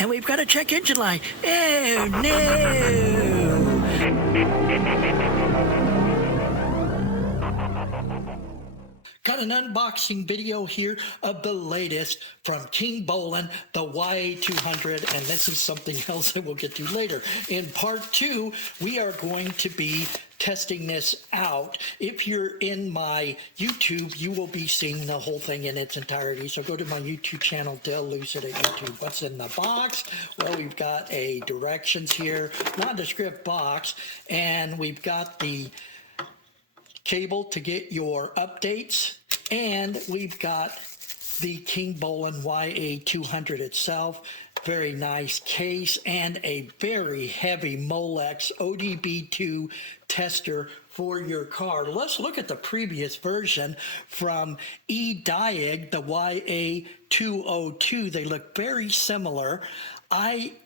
And we've got a check engine light. Oh, no. Got an unboxing video here of the latest from Kingbolen, the YA-200, and this is something else that we'll get to later. In part 2, we are going to be testing this out. If you're in my YouTube, you will be seeing the whole thing in its entirety. So go to my YouTube channel, Dale Lucid at YouTube. What's in the box? Well, we've got a directions here, nondescript box, and we've got the cable to get your updates, and we've got the Kingbolen YA-200 itself. Very nice case and a very heavy Molex ODB2 tester for your car. Let's look at the previous version from eDiag, the YA-202. They look very similar.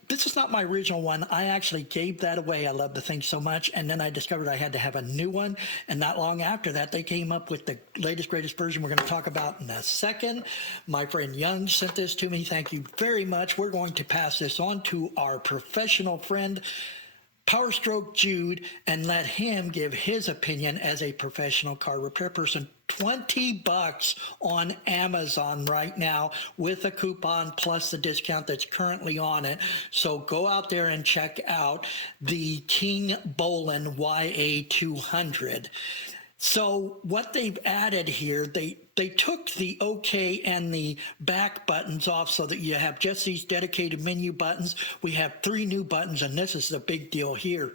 This is not my original one. I actually gave that away. I love the thing so much. And then I discovered I had to have a new one. And not long after that, they came up with the latest, greatest version we're going to talk about in a second. My friend Young sent this to me. Thank you very much. We're going to pass this on to our professional friend, Power Stroke Jude, and let him give his opinion as a professional car repair person. $20 on Amazon right now with a coupon plus the discount that's currently on it. So go out there and check out the Kingbolen YA-200. So what they've added here, they took the OK and the back buttons off so that you have just these dedicated menu buttons. We have 3 new buttons, and this is the big deal here.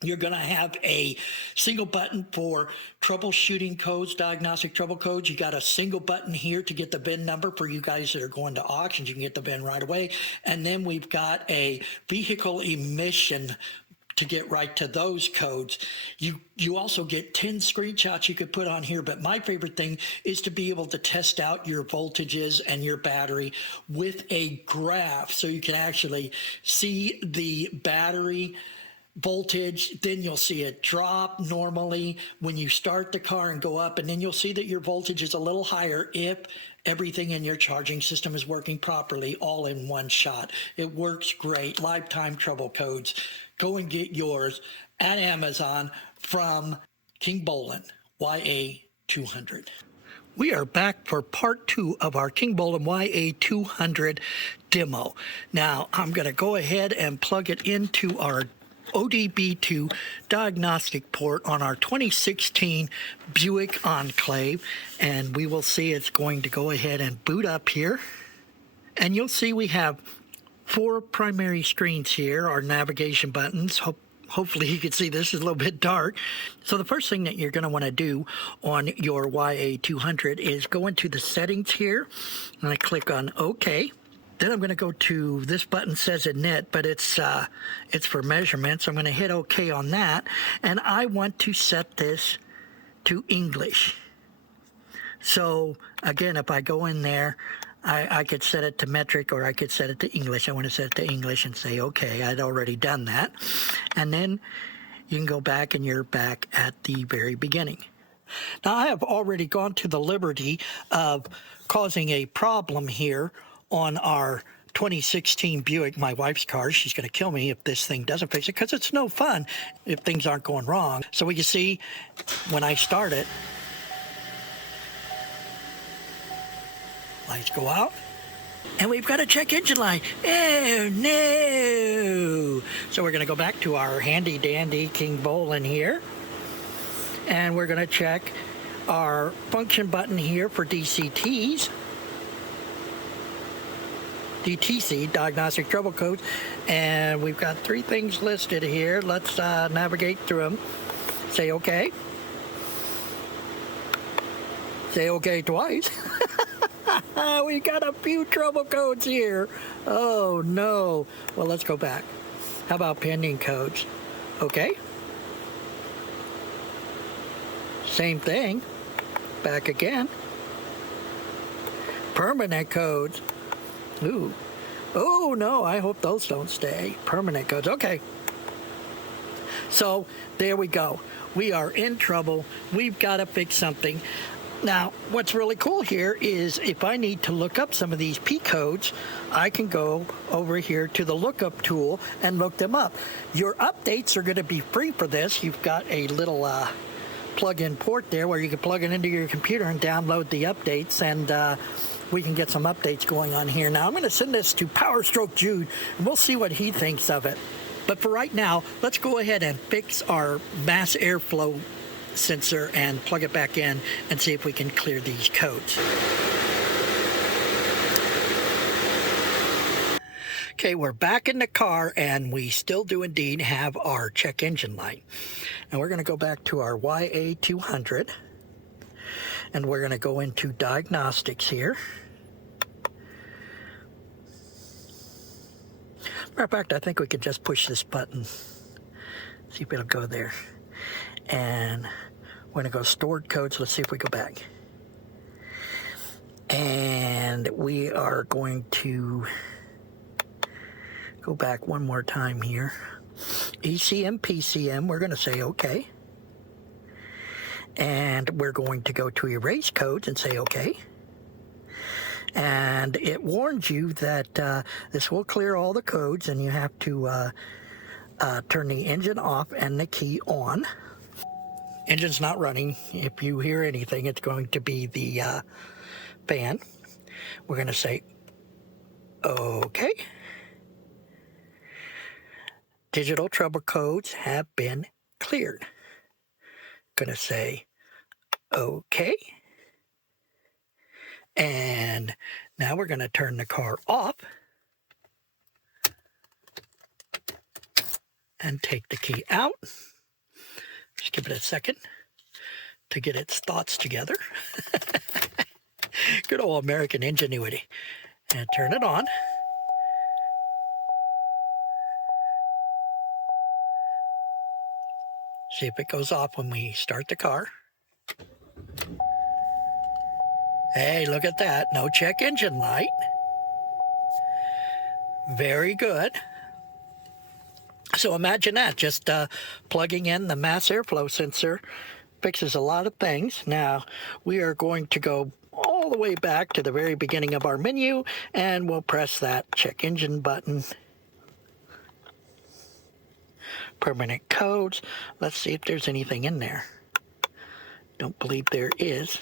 You're going to have a single button for troubleshooting codes, diagnostic trouble codes. You got a single button here to get the VIN number for you guys that are going to auctions. You can get the VIN right away. And then we've got a vehicle emission to get right to those codes. You also get 10 screenshots you could put on here, but my favorite thing is to be able to test out your voltages and your battery with a graph so you can actually see the battery voltage. Then you'll see it drop normally when you start the car and go up, and then you'll see that your voltage is a little higher if everything in your charging system is working properly all in one shot. It works great. Lifetime trouble codes. Go and get yours at Amazon from Kingbolen YA-200. We are back for part 2 of our Kingbolen YA-200 demo. Now, I'm going to go ahead and plug it into our ODB2 diagnostic port on our 2016 Buick Enclave, and we will see it's going to go ahead and boot up here. And you'll see we have 4 primary screens here, our navigation buttons. Hopefully you can see this is a little bit dark. So the first thing that you're going to want to do on your YA-200 is go into the settings here, and I click on OK. Then I'm going to go to, this button says Init, but it's for measurements. I'm going to hit OK on that, and I want to set this to English. So again, if I go in there, I could set it to metric, or I could set it to English. I want to set it to English and say OK. I'd already done that. And then you can go back, and you're back at the very beginning. Now, I have already gone to the liberty of causing a problem here on our 2016 Buick, my wife's car. She's going to kill me if this thing doesn't fix it, because it's no fun if things aren't going wrong. So we can see when I start it, lights go out, and we've got a check engine light. Oh, no. So we're going to go back to our handy-dandy Kingbolen here, and we're going to check our function button here for DTCs. DTC, diagnostic trouble codes, and we've got 3 things listed here. Let's navigate through them. Say OK. Say OK twice. We got a few trouble codes here. Oh no. Well, let's go back. How about pending codes? OK. Same thing. Back again. Permanent codes. Ooh. Oh, no, I hope those don't stay. Permanent codes. Okay. So, there we go. We are in trouble. We've got to fix something. Now, what's really cool here is if I need to look up some of these P codes, I can go over here to the lookup tool and look them up. Your updates are going to be free for this. You've got a little plug-in port there where you can plug it into your computer and download the updates, and we can get some updates going on here. Now, I'm going to send this to Power Stroke Jude, and we'll see what he thinks of it. But for right now, let's go ahead and fix our mass airflow sensor and plug it back in and see if we can clear these codes. Okay, we're back in the car, and we still do indeed have our check engine light. And we're going to go back to our YA-200, and we're going to go into diagnostics here. Matter of fact, I think we could just push this button, see if it'll go there. And we're going to go stored codes. Let's see if we go back. And we are going to go back one more time here. ECM, PCM, we're going to say OK. And we're going to go to erase codes and say OK. And it warns you that this will clear all the codes, and you have to turn the engine off and the key on. Engine's not running. If you hear anything, it's going to be the fan. We're going to say OK. Digital trouble codes have been cleared. Going to say OK. And now we're going to turn the car off and take the key out. Just give it a second to get its thoughts together. Good old American ingenuity. And turn it on. See if it goes off when we start the car. Hey, look at that. No check engine light. Very good. So imagine that, just plugging in the mass airflow sensor fixes a lot of things. Now, we are going to go all the way back to the very beginning of our menu, and we'll press that check engine button. Permanent codes. Let's see if there's anything in there. Don't believe there is.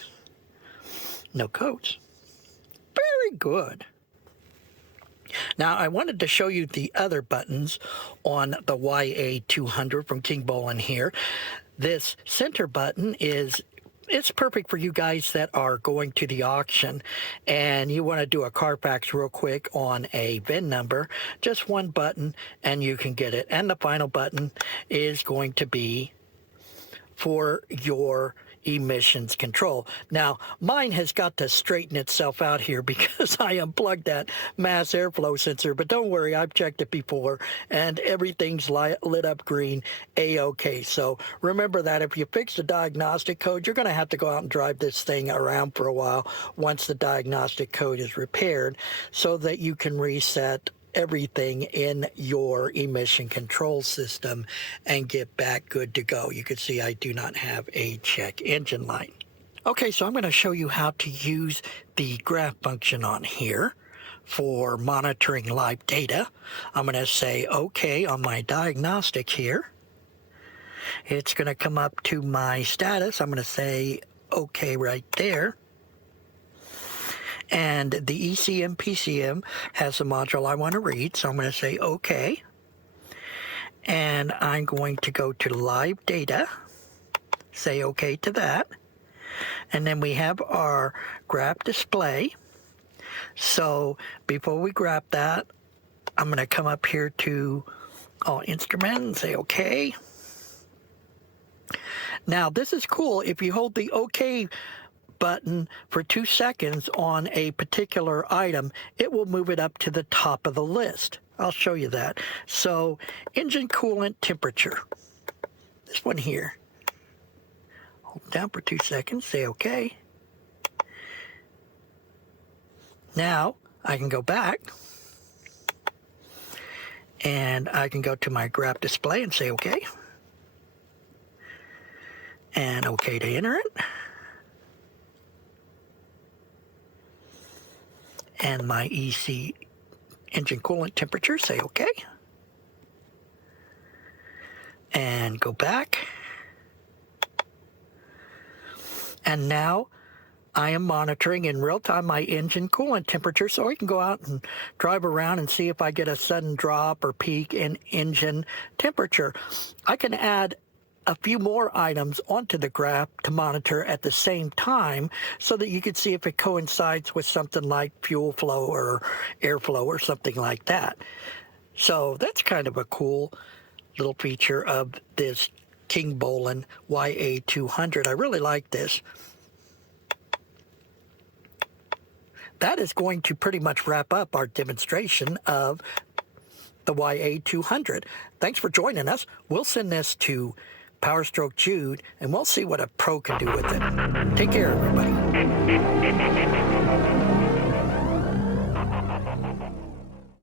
No codes. Very good. Now, I wanted to show you the other buttons on the YA-200 from Kingbolen here. This center button it's perfect for you guys that are going to the auction and you want to do a Carfax real quick on a VIN number. Just one button and you can get it. And the final button is going to be for your emissions control. Now, mine has got to straighten itself out here because I unplugged that mass airflow sensor, but don't worry, I've checked it before and everything's lit up green, A-OK. So remember that if you fix the diagnostic code, you're going to have to go out and drive this thing around for a while once the diagnostic code is repaired so that you can reset everything in your emission control system and get back good to go. You can see I do not have a check engine light. Okay, so I'm going to show you how to use the graph function on here for monitoring live data. I'm going to say OK on my diagnostic here. It's going to come up to my status. I'm going to say OK right there. And the ECM PCM has a module I want to read, so I'm going to say OK. And I'm going to go to live data, say OK to that. And then we have our graph display. So before we grab that, I'm going to come up here to all instrument and say OK. Now this is cool. If you hold the OK button for 2 seconds on a particular item, it will move it up to the top of the list. I'll show you that. So, engine coolant temperature. This one here. Hold down for 2 seconds, say OK. Now, I can go back and I can go to my graph display and say OK. And OK to enter it. and my EC engine coolant temperature, say OK. And go back. And now I am monitoring in real time my engine coolant temperature, so I can go out and drive around and see if I get a sudden drop or peak in engine temperature. I can add a few more items onto the graph to monitor at the same time so that you can see if it coincides with something like fuel flow or airflow or something like that. So that's kind of a cool little feature of this Kingbolen YA-200. I really like this. That is going to pretty much wrap up our demonstration of the YA-200. Thanks for joining us. We'll send this to PowerStroke Jude, and we'll see what a pro can do with it. Take care, everybody.